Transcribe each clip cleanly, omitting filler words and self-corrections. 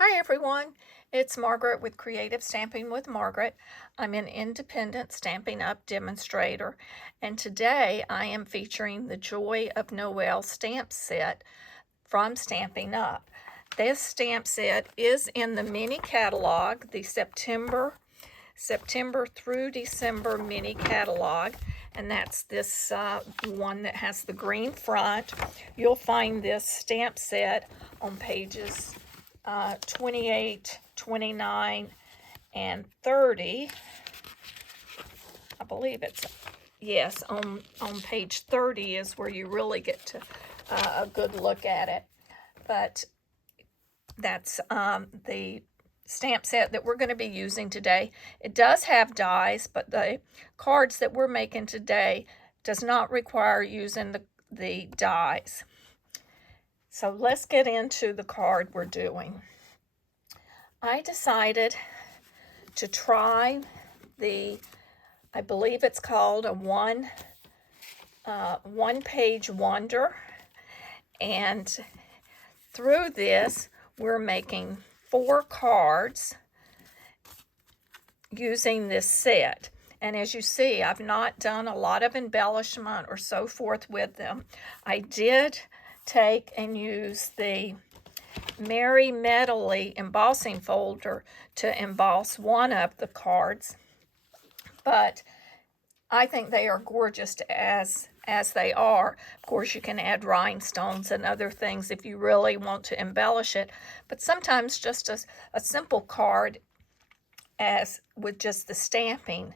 Hi everyone, it's Margaret with Creative Stamping with Margaret. I'm an independent Stampin' Up demonstrator, and today I am featuring the Joy of Noel stamp set from Stampin' Up. This stamp set is in the mini catalog, the September through December mini catalog, and that's this one that has the green front. You'll find this stamp set on pages 28, 29, and 30. I believe it's, yes, on page 30 is where you really get to a good look at it. But that's the stamp set that we're going to be using today. It does have dies, but the cards that we're making today does not require using the dies. So let's get into the card we're doing. I decided to try I believe it's called a one-page wonder, and through this we're making 4 cards using this set. And as you see, I've not done a lot of embellishment or so forth with them. I did take and use the Merry Medley embossing folder to emboss one of the cards, but I think they are gorgeous as they are. Of course, you can add rhinestones and other things if you really want to embellish it, but sometimes just a simple card as with just the stamping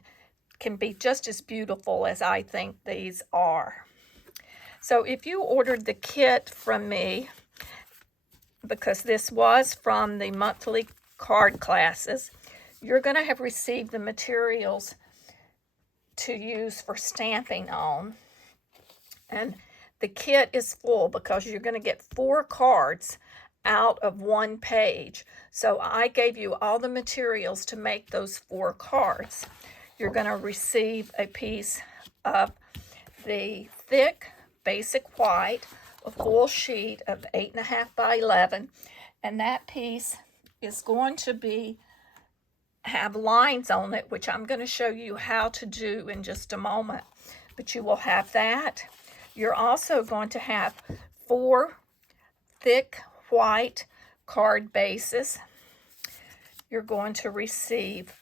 can be just as beautiful as I think these are. So if you ordered the kit from me, because this was from the monthly card classes, you're going to have received the materials to use for stamping on. And the kit is full because you're going to get 4 cards out of 1 page. So I gave you all the materials to make those 4 cards. You're going to receive a piece of the Thick Basic White, a full sheet of 8.5 by 11, and that piece is going to have lines on it, which I'm going to show you how to do in just a moment. But you will have that. You're also going to have 4 thick white card bases. You're going to receive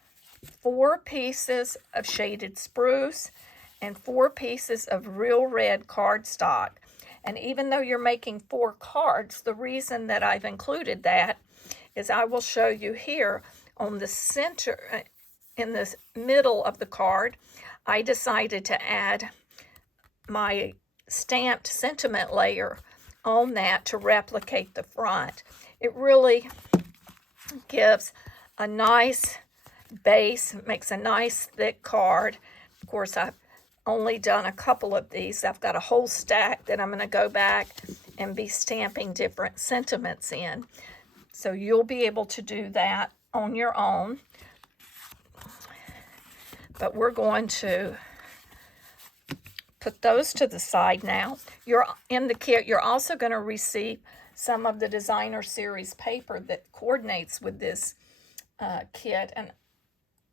4 pieces of shaded spruce and 4 pieces of real red cardstock. And even though you're making 4 cards, the reason that I've included that is I will show you here on the center, in the middle of the card, I decided to add my stamped sentiment layer on that to replicate the front. It really gives a nice base, makes a nice thick card. Of course, I've only done a couple of these. I've got a whole stack that I'm going to go back and be stamping different sentiments in. So you'll be able to do that on your own. But we're going to put those to the side now. You're in the kit. You're also going to receive some of the designer series paper that coordinates with this kit. And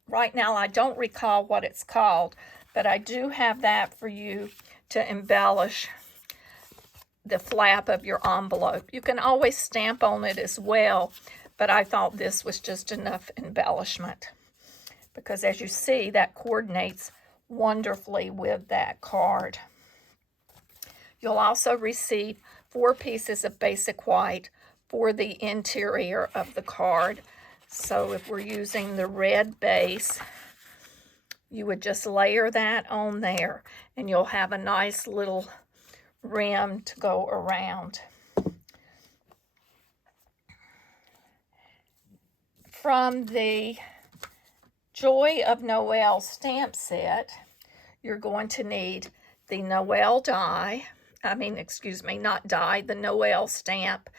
right now I don't recall what it's called, but I do have that for you to embellish the flap of your envelope. You can always stamp on it as well, but I thought this was just enough embellishment because, as you see, that coordinates wonderfully with that card. You'll also receive 4 pieces of basic white for the interior of the card. So if we're using the red base, you would just layer that on there and you'll have a nice little rim to go around. From the Joy of Noel stamp set, you're going to need the Noel die, not die, the Noel stamp,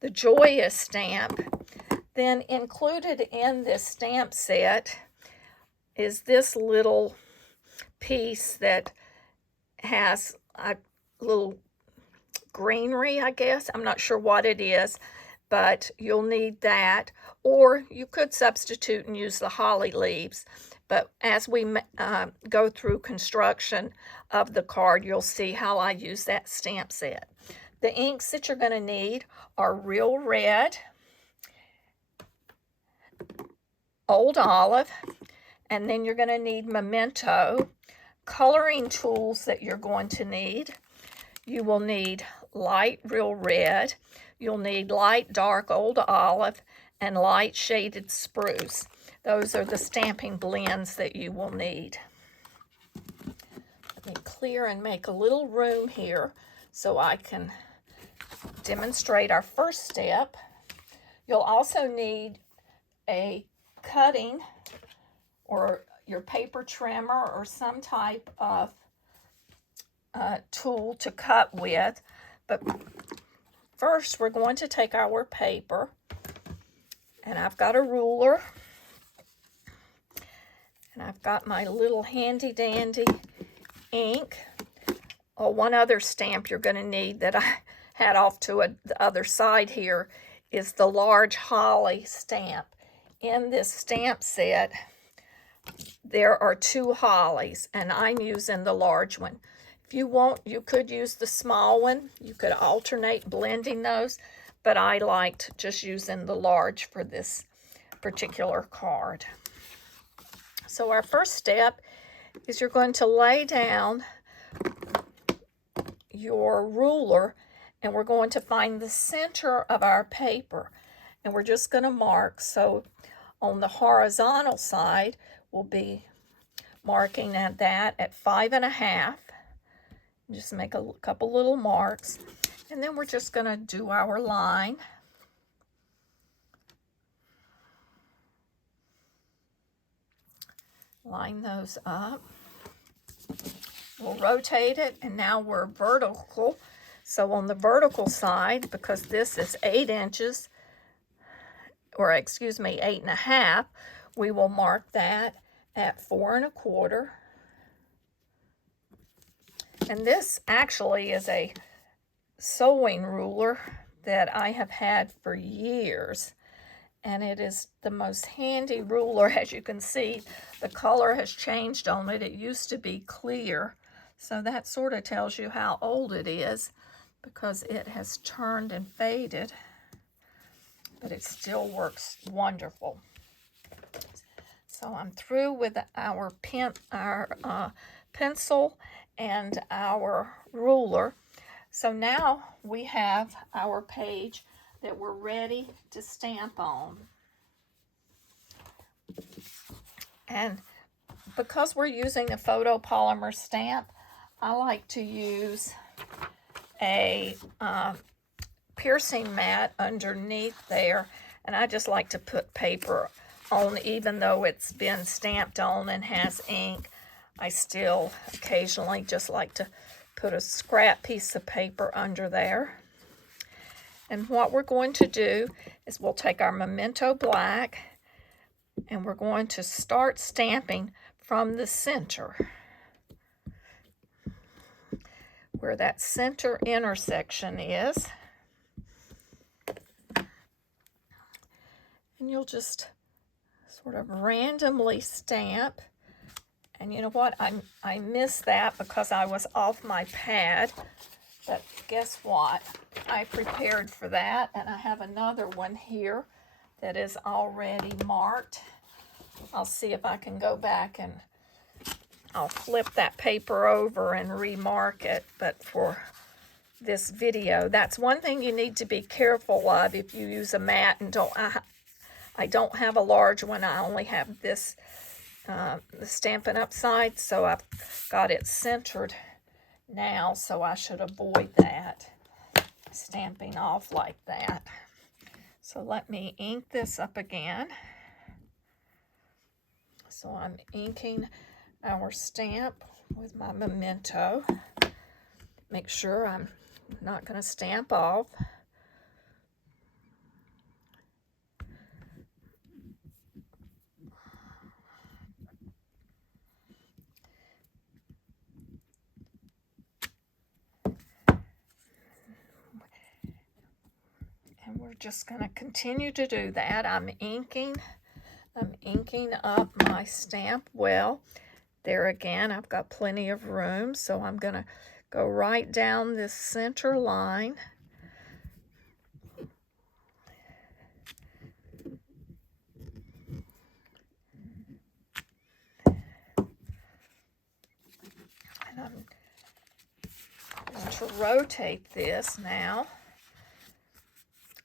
the Joyous stamp. Then included in this stamp set is this little piece that has a little greenery, I guess. I'm not sure what it is, but you'll need that, or you could substitute and use the holly leaves. But as we go through construction of the card, you'll see how I use that stamp set. The inks that you're going to need are Real Red, Old Olive, and then you're going to need Memento. Coloring tools that you're going to need. You will need light Real Red. You'll need light dark Old Olive and light shaded Spruce. Those are the stamping blends that you will need. Let me clear and make a little room here so I can demonstrate our first step. You'll also need a cutting or your paper trimmer or some type of tool to cut with. But first we're going to take our paper, and I've got a ruler, and I've got my little handy dandy ink. Oh, one other stamp you're going to need that I had off to the other side here is the large holly stamp. In this stamp set, there are 2 hollies, and I'm using the large one. If you want, you could use the small one. You could alternate blending those, but I liked just using the large for this particular card. So our first step is you're going to lay down your ruler, and we're going to find the center of our paper, and we're just going to mark. So on the horizontal side, we'll be marking at that at 5.5. Just make a couple little marks, and then we're just going to do our line. Line those up. We'll rotate it, and now we're vertical. So on the vertical side, because this is 8 inches, or excuse me, 8.5, we will mark that at 4.25. And this actually is a sewing ruler that I have had for years. And it is the most handy ruler. As you can see, the color has changed on it. It used to be clear. So that sort of tells you how old it is, because it has turned and faded. But it still works wonderful. So I'm through with our pencil and our ruler. So now we have our page that we're ready to stamp on. And because we're using a photopolymer stamp, I like to use a piercing mat underneath there, and I just like to put paper on. Even though it's been stamped on and has ink, I still occasionally just like to put a scrap piece of paper under there. And what we're going to do is we'll take our Memento Black, and we're going to start stamping from the center, where that center intersection is. And you'll just sort of randomly stamp. And you know what? I missed that because I was off my pad. But guess what? I prepared for that, and I have another one here that is already marked. I'll see if I can go back, and I'll flip that paper over and remark it. But for this video, that's one thing you need to be careful of if you use a mat and I don't have a large one. I only have this, the Stampin' Up side, so I've got it centered now, so I should avoid that, stamping off like that. So let me ink this up again. So I'm inking our stamp with my Memento. Make sure I'm not going to stamp off. And we're just going to continue to do that. I'm inking up my stamp well. There again, I've got plenty of room, so I'm going to go right down this center line. And I'm going to rotate this now.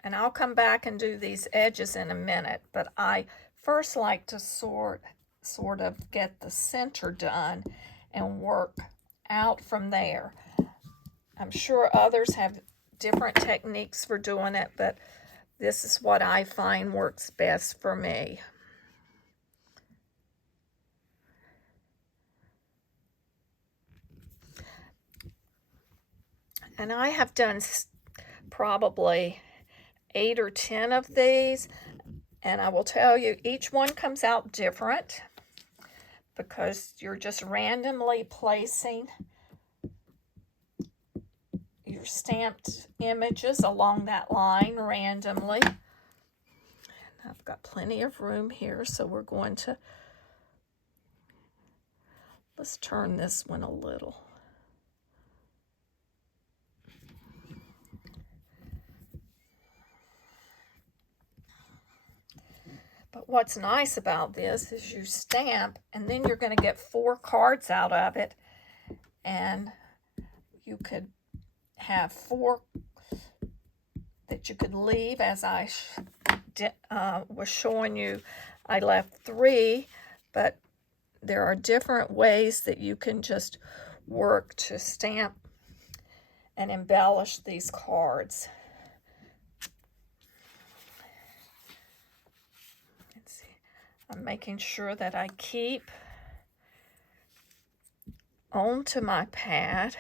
And I'll come back and do these edges in a minute, but I first like to sort of get the center done and work out from there. I'm sure others have different techniques for doing it, but this is what I find works best for me. And I have done probably 8 or 10 of these, and I will tell you, each one comes out different because you're just randomly placing your stamped images along that line randomly. And I've got plenty of room here, so we're going to, let's turn this one a little. But what's nice about this is you stamp, and then you're going to get 4 cards out of it, and you could have 4 that you could leave. As I was showing you, I left 3, but there are different ways that you can just work to stamp and embellish these cards. Let's see. I'm making sure that I keep onto my pad.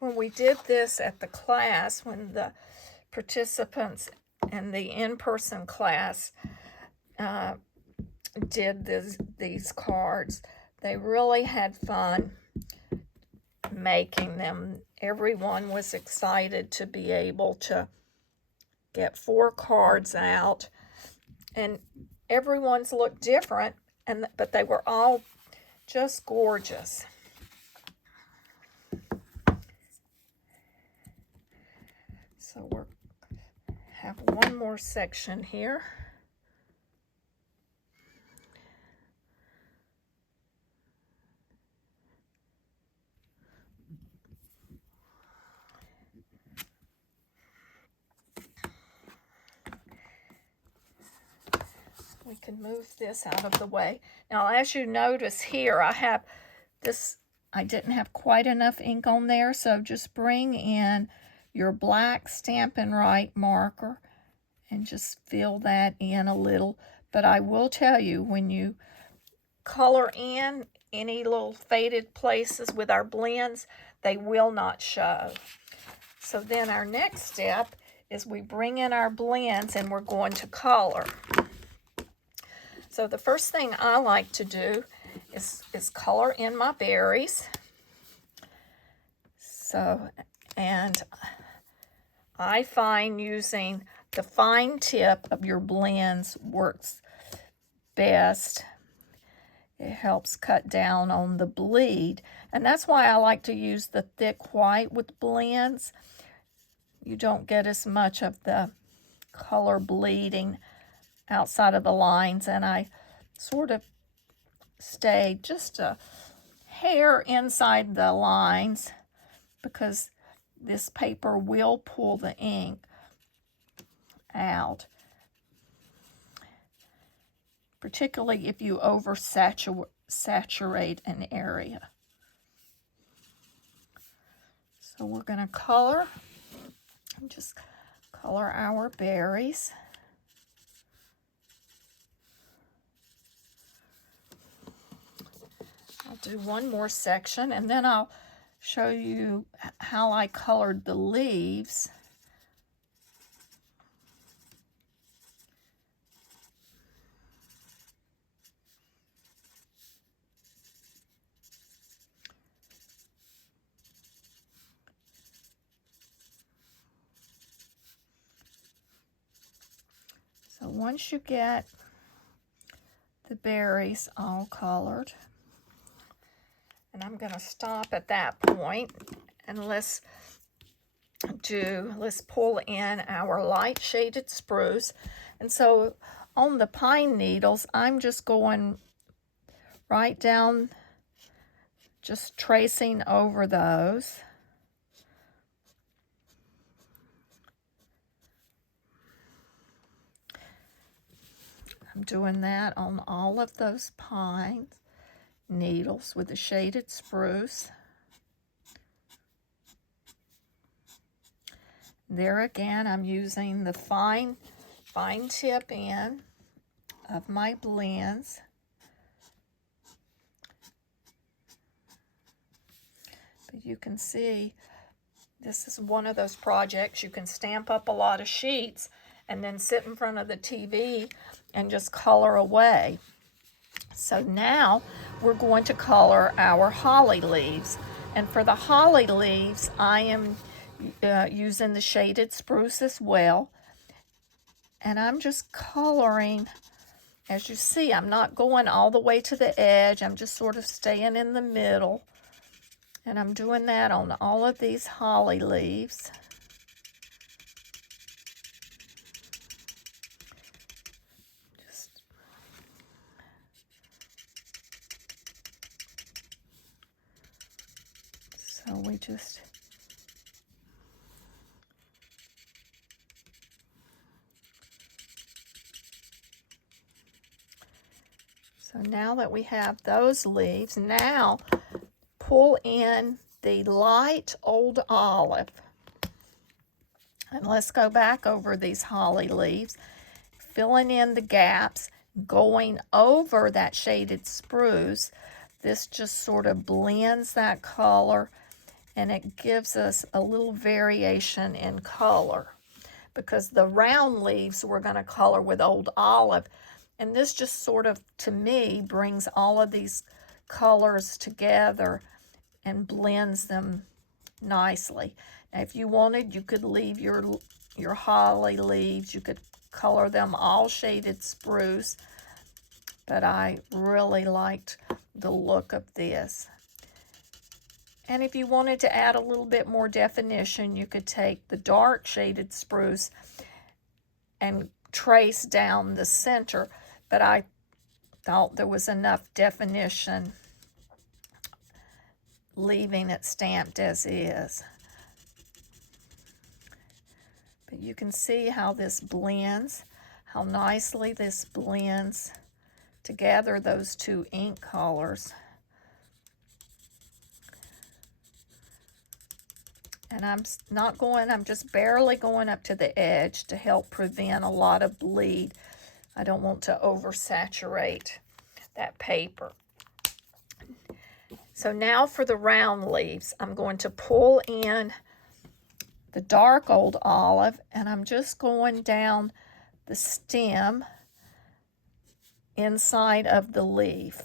When we did this at the class, when the participants in the in-person class did these cards, they really had fun making them. Everyone was excited to be able to get 4 cards out, and everyone's looked different, but they were all just gorgeous. So we have one more section here. We can move this out of the way. Now, as you notice here, I have this, I didn't have quite enough ink on there, so just bring in your black Stampin' Right marker and just fill that in a little. But I will tell you, when you color in any little faded places with our blends, they will not show. So then our next step is we bring in our blends and we're going to color. So the first thing I like to do is color in my berries. So, and I find using the fine tip of your blends works best. It helps cut down on the bleed. And that's why I like to use the thick white with blends. You don't get as much of the color bleeding outside of the lines, and I sort of stay just a hair inside the lines because this paper will pull the ink out, particularly if you oversaturate an area. So we're going to color, just color our berries. I'll do one more section, and then I'll show you how I colored the leaves. once you get the berries all colored, and I'm going to stop at that point, and let's pull in our light shaded spruce. And so on the pine needles, I'm just going right down, just tracing over those. I'm doing that on all of those pine needles with the shaded spruce. There again, I'm using the fine tip end of my blends. But you can see this is one of those projects you can stamp up a lot of sheets and then sit in front of the TV and just color away. So now we're going to color our holly leaves. And for the holly leaves, I am using the shaded spruce as well. And I'm just coloring, as you see, I'm not going all the way to the edge. I'm just sort of staying in the middle. And I'm doing that on all of these holly leaves. So we just so now that we have those leaves, now pull in the light old olive. And let's go back over these holly leaves, filling in the gaps, going over that shaded spruce. This just sort of blends that color, and it gives us a little variation in color, because the round leaves we're going to color with old olive, and this just sort of, to me, brings all of these colors together and blends them nicely. Now, if you wanted, you could leave your holly leaves, you could color them all shaded spruce, but I really liked the look of this. And if you wanted to add a little bit more definition, you could take the dark shaded spruce and trace down the center, but I thought there was enough definition leaving it stamped as is. But you can see how this blends, how nicely this blends together, those two ink colors. And I'm just barely going up to the edge to help prevent a lot of bleed. I don't want to oversaturate that paper. So now for the round leaves, I'm going to pull in the dark old olive, and I'm just going down the stem inside of the leaf.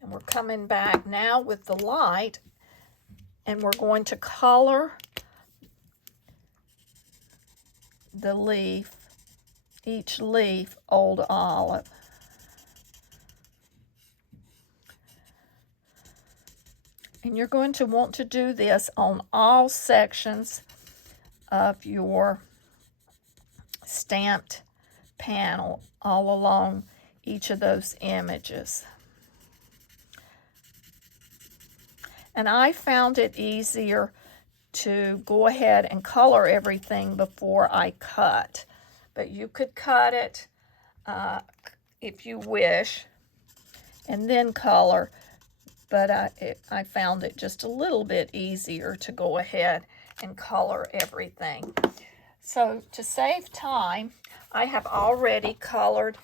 And we're coming back now with the light, and we're going to color the leaf, each leaf, old olive. And you're going to want to do this on all sections of your stamped panel, all along each of those images. And I found it easier to go ahead and color everything before I cut. But you could cut it if you wish, and then color. But I found it just a little bit easier to go ahead and color everything. So to save time, I have already colored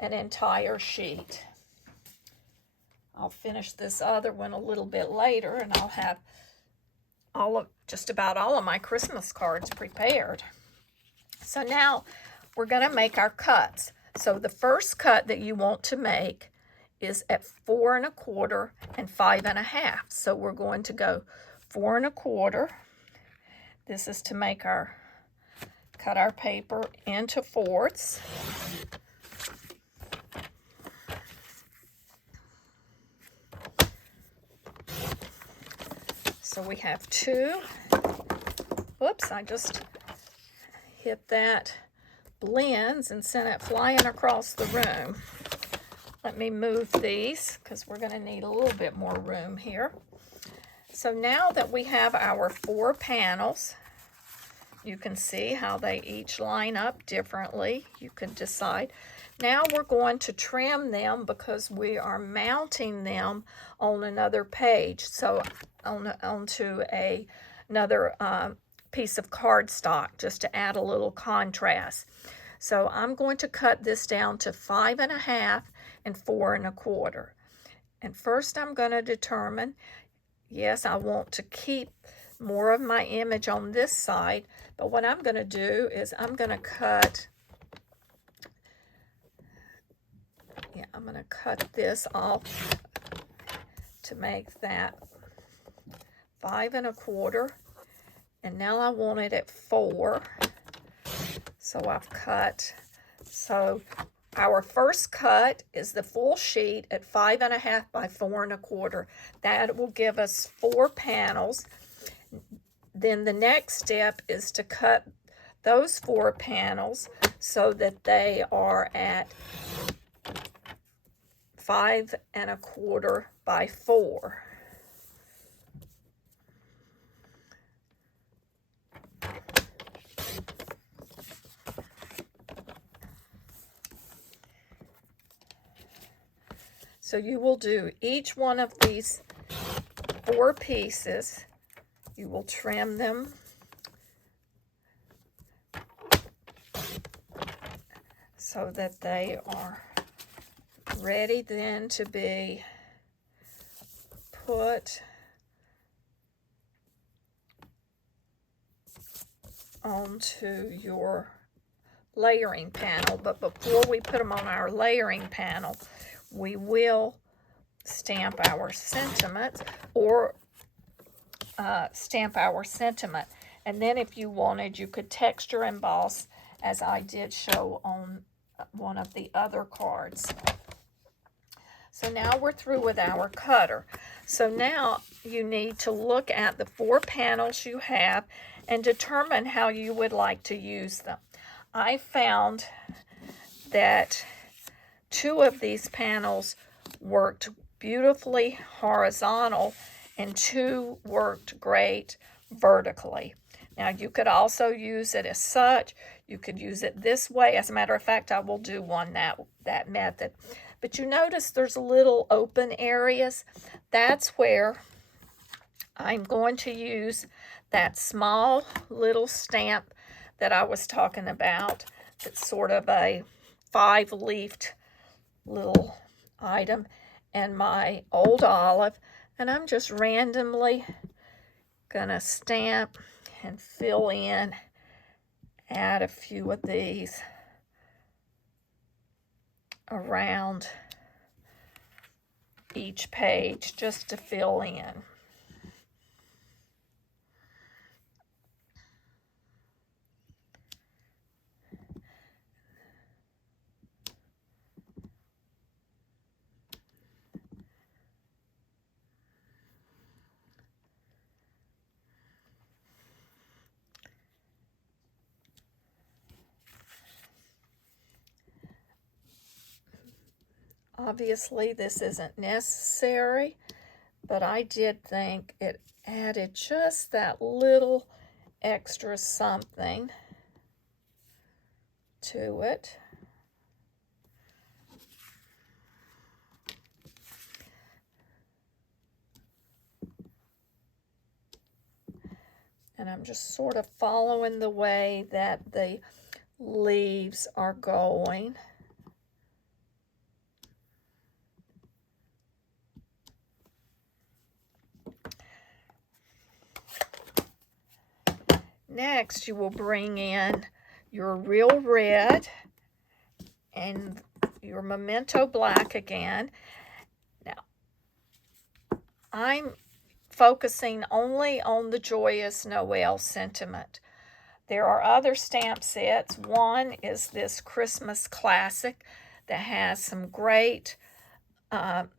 an entire sheet. I'll finish this other one a little bit later, and I'll have just about all of my Christmas cards prepared. So now we're going to make our cuts. So the first cut that you want to make is at 4 1/4 and 5 1/2. So we're going to go 4 1/4. This is to make our cut our paper into fourths. So we have 2. Whoops, I just hit that blends and sent it flying across the room. Let me move these because we're going to need a little bit more room here. So now that we have our 4 panels, you can see how they each line up differently. You can decide. Now we're going to trim them because we are mounting them on another page. So onto another piece of cardstock, just to add a little contrast. So I'm going to cut this down to 5.5 and 4 1/4. And first I'm going to determine, yes, I want to keep more of my image on this side, but what I'm going to do is I'm going to cut, I'm going to cut this off to make that 5 1/4, and now I want it at 4, so I've cut. So our first cut is the full sheet at 5.5 by 4 1/4. That will give us 4 panels. Then the next step is to cut those 4 panels so that they are at 5 1/4 by 4. So you will do each one of these 4 pieces. You will trim them so that they are ready then to be put onto your layering panel. But before we put them on our layering panel, we will stamp our sentiment, or stamp our sentiment. And then if you wanted, you could texture emboss, as I did show on one of the other cards. So now we're through with our cutter. So now you need to look at the 4 panels you have and determine how you would like to use them. I found that 2 of these panels worked beautifully horizontal and 2 worked great vertically. Now you could also use it as such. You could use it this way. As a matter of fact, I will do one that method. But you notice there's little open areas. That's where I'm going to use that small little stamp that I was talking about. It's sort of a 5-leafed little item, and my old olive, and I'm just randomly gonna stamp and fill in, add a few of these around each page just to fill in. Obviously, this isn't necessary, but I did think it added just that little extra something to it. And I'm just sort of following the way that the leaves are going. Next, you will bring in your Real Red and your Memento Black again. Now, I'm focusing only on the Joyous Noel sentiment, there are other stamp sets. One is this Christmas Classic that has some great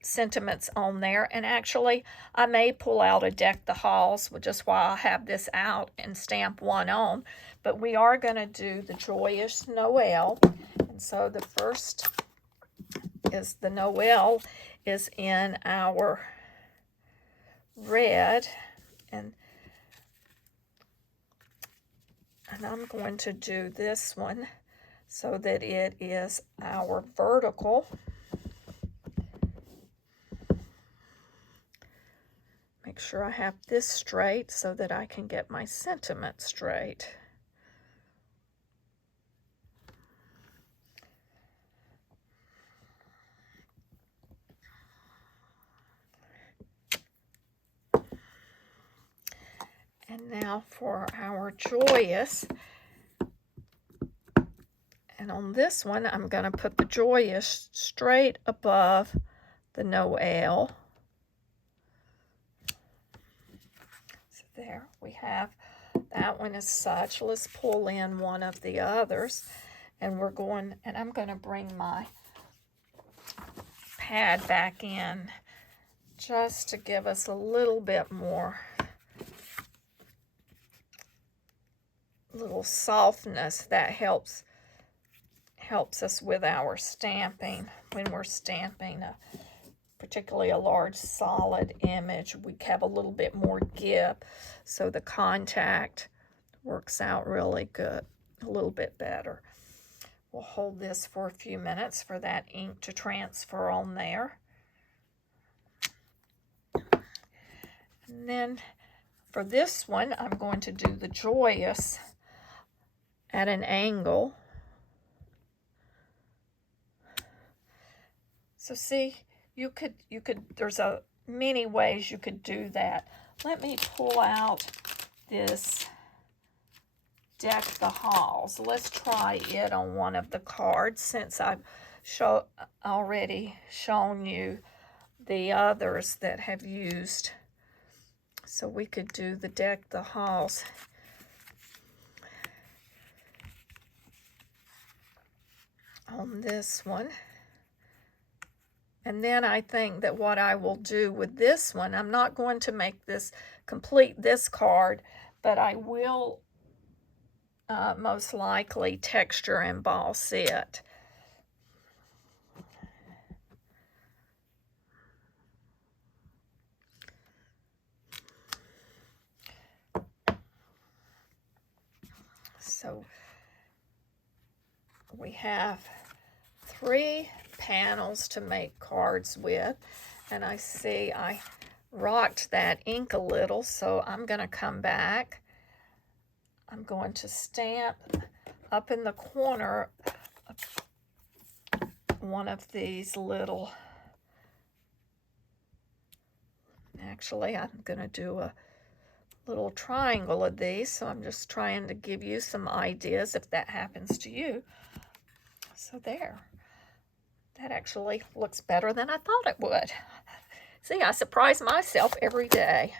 sentiments on there. And actually, I may pull out a Deck the Halls just while I have this out and stamp one on. But we are going to do the Joyous Noel. And so the first is the Noel is in our red. And I'm going to do this one so that it is our vertical. Make sure I have this straight so that I can get my sentiment straight. And now for our Joyous. And on this one, I'm going to put the Joyous straight above the Noel. So there we have, that one is such. Let's pull in one of the others. And we're going, and I'm going to bring my pad back in just to give us a little bit more little softness that helps us with our stamping. When we're stamping particularly a large solid image, we have a little bit more give, so the contact works out really good, a little bit better. We'll hold this for a few minutes for that ink to transfer on there. And then for this one, I'm going to do the Joyous at an angle. So see, you could there's many ways you could do that. Let me pull out this Deck the Halls. Let's try it on one of the cards since I've already shown you the others that have used. So we could do the Deck the Halls. On this one. And then I think that what I will do with this one, I'm not going to make this complete this card, but I will most likely texture emboss it. So we have 3 panels to make cards with, and I see I rocked that ink a little, so I'm going to come back. I'm going to stamp up in the corner one of these little, actually I'm going to do a little triangle of these, so I'm just trying to give you some ideas if that happens to you. So there. That actually looks better than I thought it would. See, I surprise myself every day.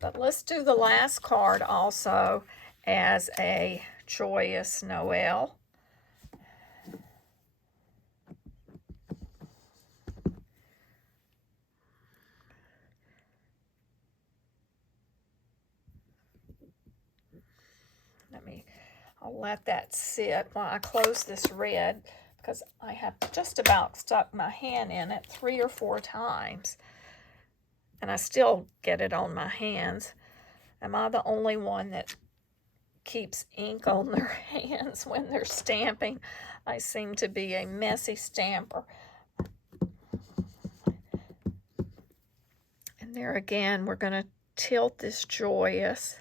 But let's do the last card also as a Joyous Noel. I'll let that sit while I close this red, because I have just about stuck my hand in it 3 or 4 times. And I still get it on my hands. Am I the only one that keeps ink on their hands when they're stamping? I seem to be a messy stamper. And there again, we're going to tilt this Joyous.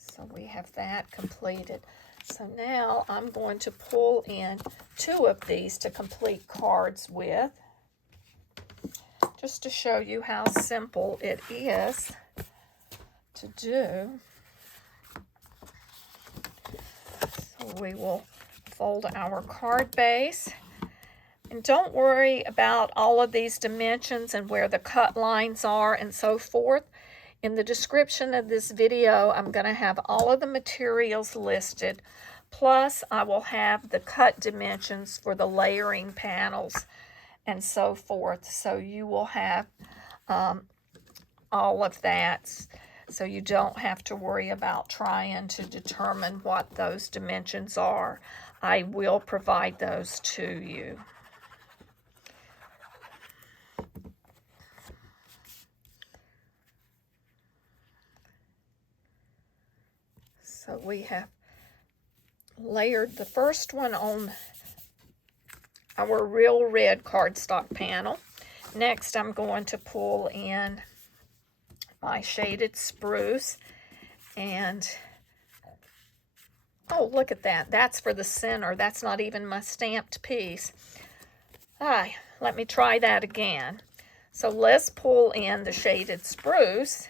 So we have that completed. So now I'm going to pull in 2 of these to complete cards with, just to show you how simple it is to do. So we will fold our card base, And don't worry about all of these dimensions and where the cut lines are and so forth. In the description of this video, I'm going to have all of the materials listed. Plus, I will have the cut dimensions for the layering panels and so forth. So you will have all of that. So you don't have to worry about trying to determine what those dimensions are. I will provide those to you. So we have layered the first one on our Real Red cardstock panel. Next, I'm going to pull in my shaded spruce, and oh, look at that. That's for the center. That's not even my stamped piece. Let me try that again. So let's pull in the shaded spruce.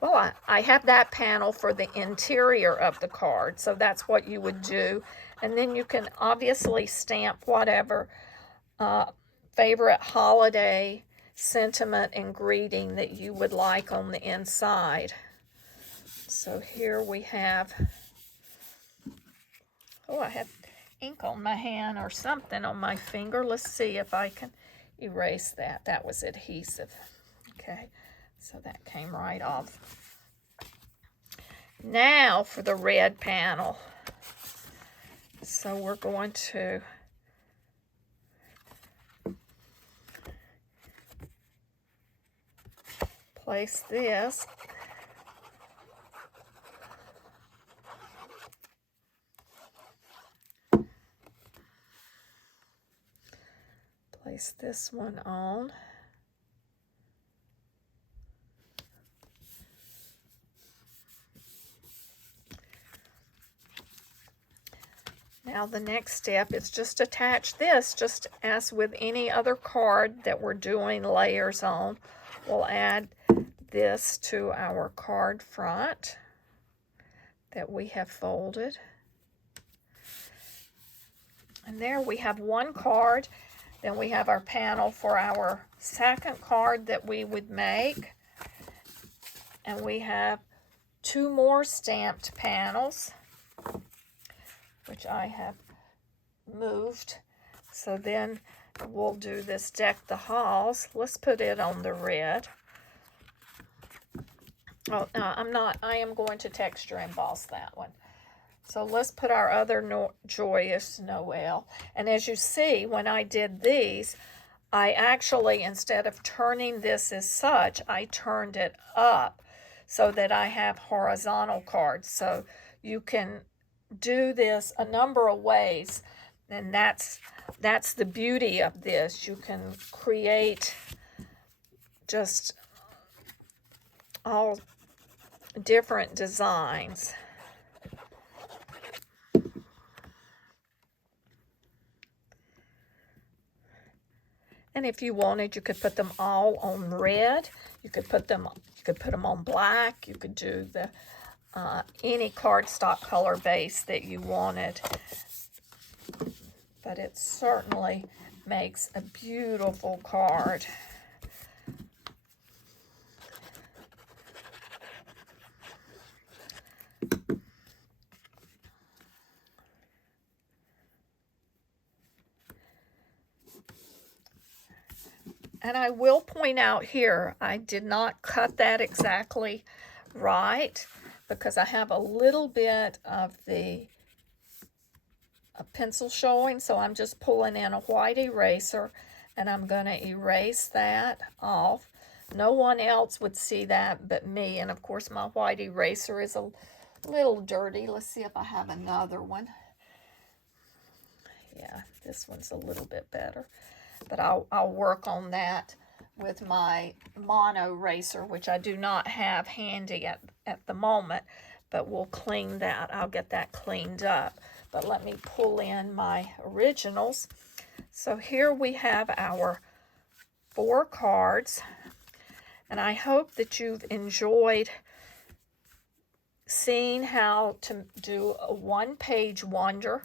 Well, I have that panel for the interior of the card, so that's what you would do. And then you can obviously stamp whatever favorite holiday sentiment and greeting that you would like on the inside. So here we have, oh, I have ink on my hand or something on my finger. Let's see if I can erase that. That was adhesive. Okay, so that came right off. Now for the red panel. So we're going to place this. Place this one on. Now the next step is just attach this, just as with any other card that we're doing layers on. We'll add this to our card front that we have folded. And there we have one card. Then we have our panel for our second card that we would make. And we have two more stamped panels, which I have moved. So then we'll do this Deck the Halls. Let's put it on the red. Oh, no, I am going to texture emboss that one. So let's put our other Joyous Noel. And as you see, when I did these, I actually, instead of turning this as such, I turned it up so that I have horizontal cards. So you can do this a number of ways, and that's the beauty of this. You can create just all different designs. And if you wanted, you could put them all on red. You could put them on black. You could do the any cardstock color base that you wanted. But it certainly makes a beautiful card. And I will point out here, I did not cut that exactly right because I have a little bit of the pencil showing, so I'm just pulling in a white eraser and I'm going to erase that off. No one else would see that but me, and of course my white eraser is a little dirty. Let's see if I have another one. Yeah, this one's a little bit better. But I'll work on that with my mono eraser, which I do not have handy at the moment, but we'll clean that. I'll get that cleaned up. But let me pull in my originals. So here we have our 4 cards, and I hope that you've enjoyed seeing how to do a one-page wonder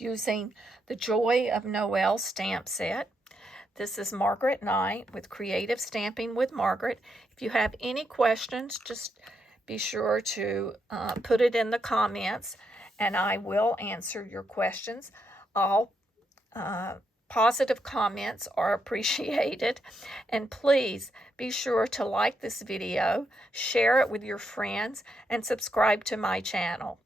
using the Joy of Noel stamp set. This is Margaret Knight with Creative Stamping with Margaret. If you have any questions, just be sure to put it in the comments, and I will answer your questions. All positive comments are appreciated, and please be sure to like this video, share it with your friends, and subscribe to my channel.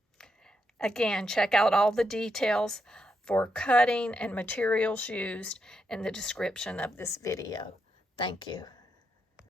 Again, check out all the details for cutting and materials used in the description of this video. Thank you.